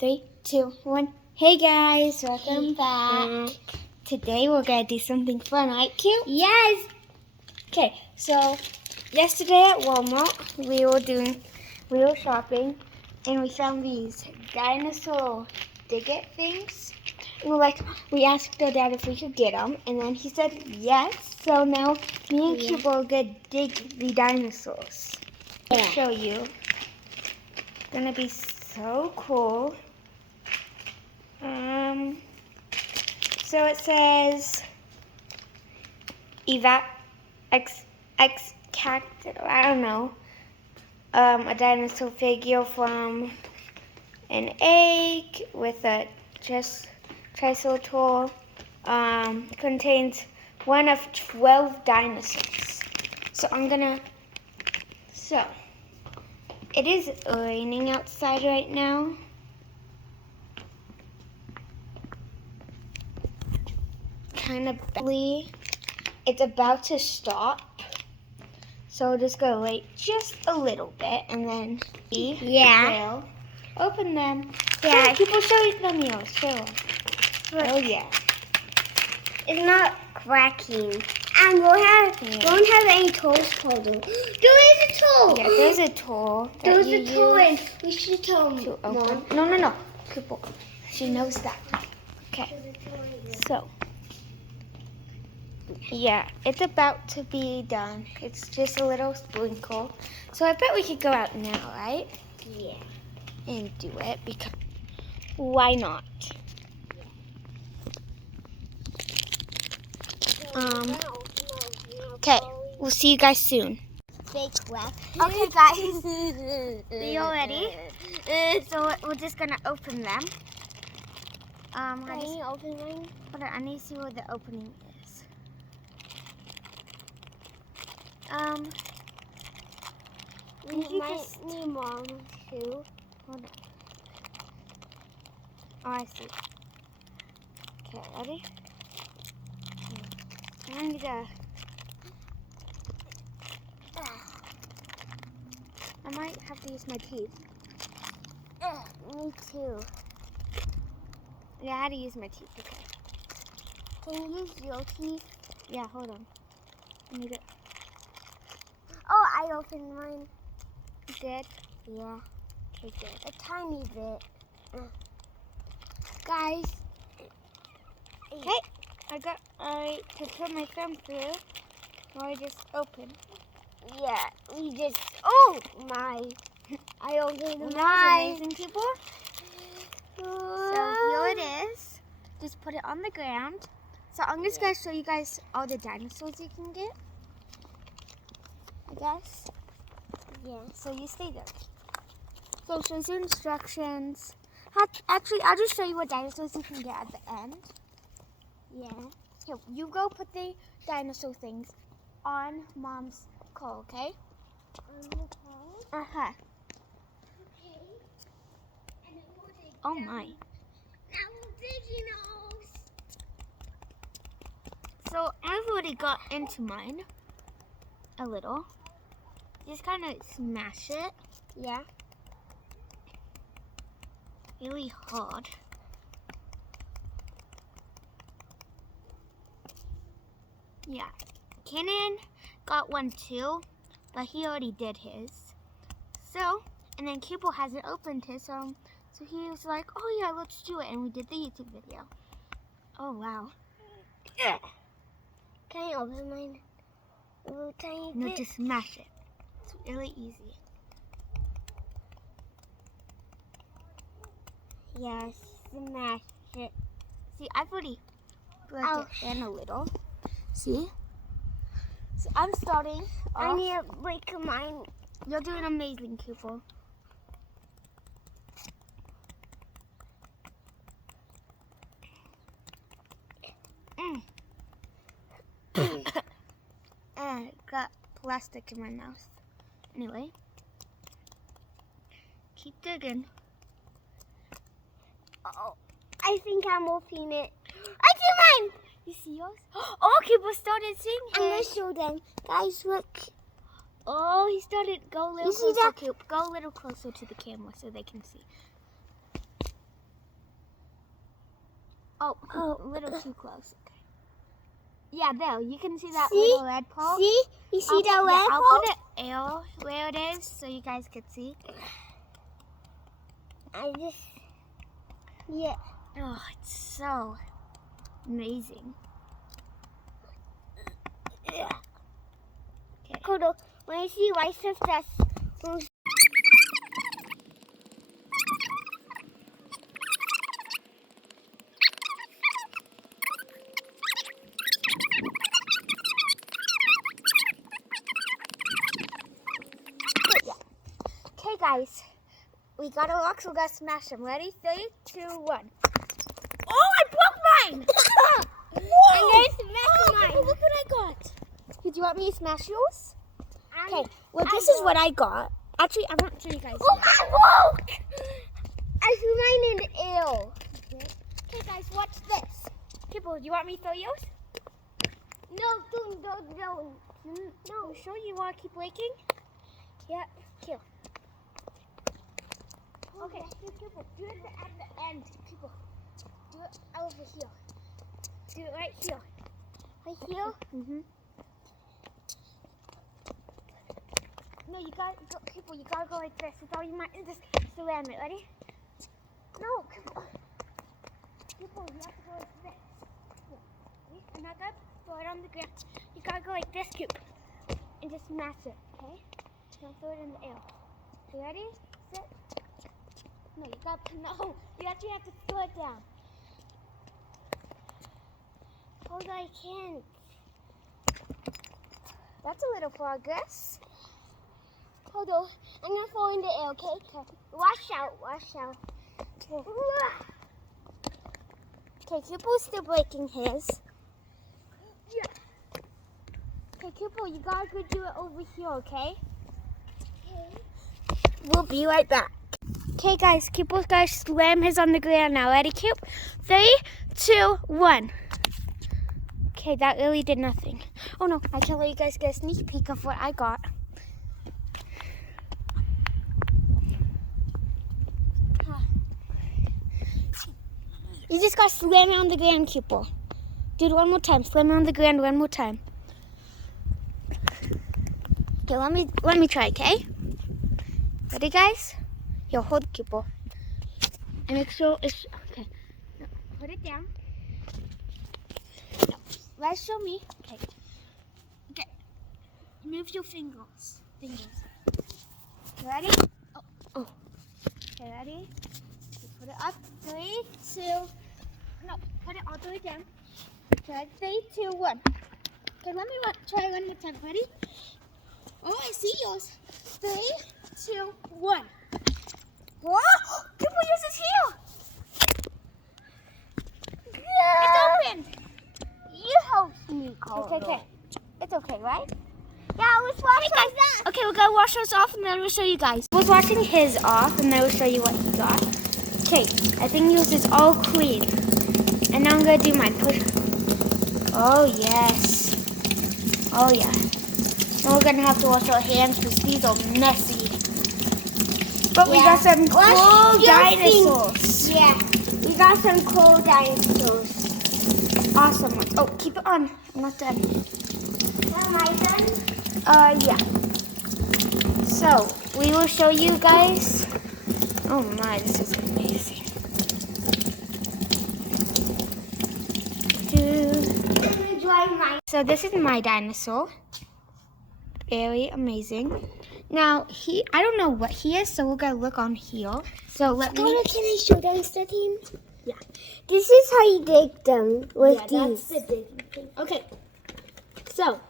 3, 2, 1. Hey guys, welcome back. Today we're gonna do something fun, right, Q? Yes. Okay, so yesterday at Walmart we were shopping and we found these dinosaur dig-it things. And we asked our dad if we could get them, and then he said yes. So now me and Q are gonna dig the dinosaurs. I'll show you. It's gonna be so cool. So it says I don't know, a dinosaur figure from an egg with a triceratops, contains one of 12 dinosaurs. So it is raining outside right now. Kind of badly. It's about to stop. So just gonna wait just a little bit and then we will open them. Yeah. People show them yours. Show them. Oh yeah. It's not cracking. And won't have any toes pulled in. There is a toe. Yeah, there's a tool. There's a toe and we should tell to Mom. open. No. People. She knows that. Okay. So. Yeah, it's about to be done. It's just a little sprinkle. So I bet we could go out now, right? Yeah. And do it because why not? Okay, we'll see you guys soon. Fake wet. Okay, guys. Are you all ready? So we're just gonna open them. Can you open mine? Hold on, I need to see where the opening is. Need Mom too. Hold on. Oh, I see. Okay, ready? I need to. I might have to use my teeth. Me too. Yeah, I had to use my teeth. Okay. Can you use your teeth? Yeah, hold on. I need it. Oh, I opened mine. You did? Yeah. Okay, good. A tiny bit. Guys. Okay, I put my thumb through. Now I just open. Yeah, we just. Oh my! I opened Well, that was mine. amazing, people. So here it is. Just put it on the ground. So I'm just gonna show you guys all the dinosaurs you can get. I guess. Yeah. So you stay there. So shows you instructions. Actually, I'll just show you what dinosaurs you can get at the end. Yeah. Here, you go put the dinosaur things on Mom's car, okay? Uh-huh. Okay. And then we'll dig Oh down. my. Now we'll dig nose. So I've already got into mine a little. Just kind of smash it. Yeah. Really hard. Yeah. Kenan got one too, but he already did his. So, and then Cable hasn't opened his, so he was like, oh yeah, let's do it. And we did the YouTube video. Oh wow. Yeah. Can you open mine? A little tiny No, bit? just smash it. It's really easy. Yes, smash it. See, I've already broke Ouch. it in a little. See? So I'm starting I off. need to break mine. You're doing amazing, Cooper. I got plastic in my mouth. Anyway. Keep digging. Oh, I think I'm opening it. I see mine! You see yours? Oh, Cooper started seeing I'm going it. to show them. Guys, look. Oh, he started. Go a little You see closer, that? Coop. Go a little closer to the camera so they can see. Oh, a little too close. Okay. Yeah, there. You can see that See? little red pole. See? You see that red I'll pole? put it L where it is so you guys can see. Yeah. Oh, it's so amazing. Yeah. Cool. When you see white stuff, that's Okay, guys. We got a lock, so we gotta smash them. Ready? 3, 2, 1. Oh, I broke mine! Whoa! I'm going to smash mine. Look what I got. Did you want me to smash yours? Okay, well, I this is will. what I got. Actually, I won't show you guys. Oh, I broke! I threw mine in the air. Okay, guys, watch this. People, do you want me to throw yours? No, don't. No. You sure you want to keep breaking? Yeah. Here. Okay, people, do it at the end. People, do it over here. Do it right here. Right here? Mhm. No, you gotta go, people. You gotta go like this. With all you might just slam it. Ready? No, people. People, you have to go like this. Here. I'm not gonna throw it on the ground. You gotta go like this, Coop, and just smash it. Okay? Don't throw it in the air. You ready? Sit. No, you got no. You actually have to throw it down. Hold on, I can't. That's a little progress. Hold on. I'm gonna fall in the air, okay? Watch out. Okay, Cooper's still breaking his. Yeah. Okay, Cooper, you gotta go do it over here, okay? Okay. We'll be right back. Okay, guys, Cooper's gonna slam his on the ground now. Ready, Coop? 3, 2, 1. Okay, that really did nothing. Oh no, I can let you guys get a sneak peek of what I got. You just got slam it on the ground, Cooper. Do it one more time. Slam it on the ground one more time. Okay, let me try, okay? Ready, guys? Here, hold Cooper. And make sure it's okay. No, put it down. No, let's show me. Okay. Okay. Move your fingers. Ready? Oh. Okay, ready? Put it up. 3, 2. No, put it all the way down. Okay, 3, 2, 1. Okay, let me try one more time. Ready? Oh, I see yours. 3, 2, 1. Whoa! People, yours is here. Yeah. It's opened. You helped me, Carl. Okay. It's okay, right? Yeah, I was watching that. Okay, we're gonna wash ours off and then we'll show you guys. I was washing his off and then we'll show you what he got. Okay, I think yours is all clean. And now I'm gonna do mine. Push. Oh yes. Oh yeah. Now we're gonna have to wash our hands because these are messy. But we got some cool dinosaurs. Yeah, we got some cool dinosaurs. Awesome ones. Oh, keep it on. I'm not done. Am I done? Yeah. So, we will show you guys. Oh my, this is amazing. So this is my dinosaur. Very amazing. Now, I don't know what he is, so we're going to look on here. So let me... Can I show them something? Yeah. This is how you dig them with Yeah, these. that's the digging thing. Okay. So,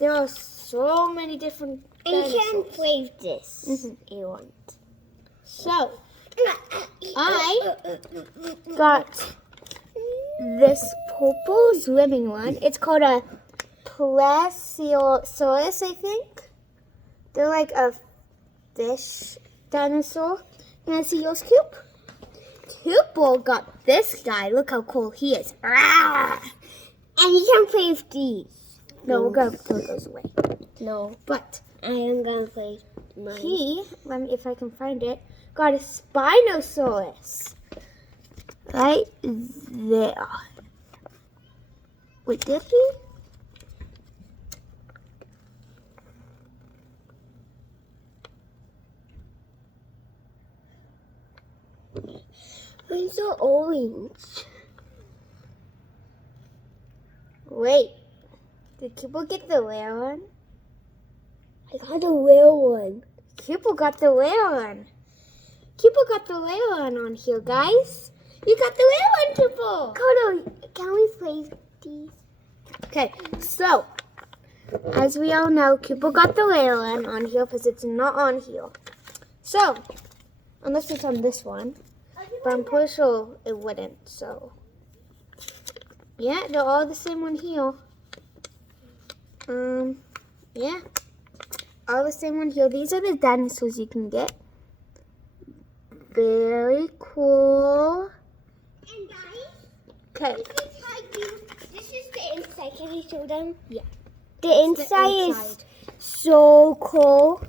there are so many different And you dinosaurs. can play with this. Mhm. You want. So, I got this purple swimming one. It's called a Plesiosaurus, I think. They're like a fish dinosaur. Can I see yours, Coop? Cooper got this guy. Look how cool he is. And you can play with these. No, we're going to throw those away. No. But I am going to play mine. let me, if I can find it, got a Spinosaurus. Right there. Wait, did he? Mine's so orange. Wait. Did Cupid get the rare one? I got a real one. Cupid got the rare one. Cupid got the rare one on here, guys. You got the rare one, Cupid. Kodo, can we play these? Okay, so as we all know, Cupid got the rare one on here because it's not on here. So, unless it's on this one, but I'm pretty sure it wouldn't. So, yeah, they're all the same one here. Yeah, all the same one here. These are the dinosaurs you can get. Very cool. And guys, Okay. this is the inside. Can you show them? Yeah. The inside is so cool.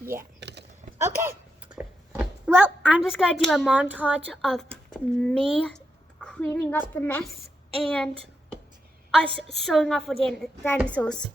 Yeah. Okay. Well, I'm just going to do a montage of me cleaning up the mess and us showing off our dinosaurs.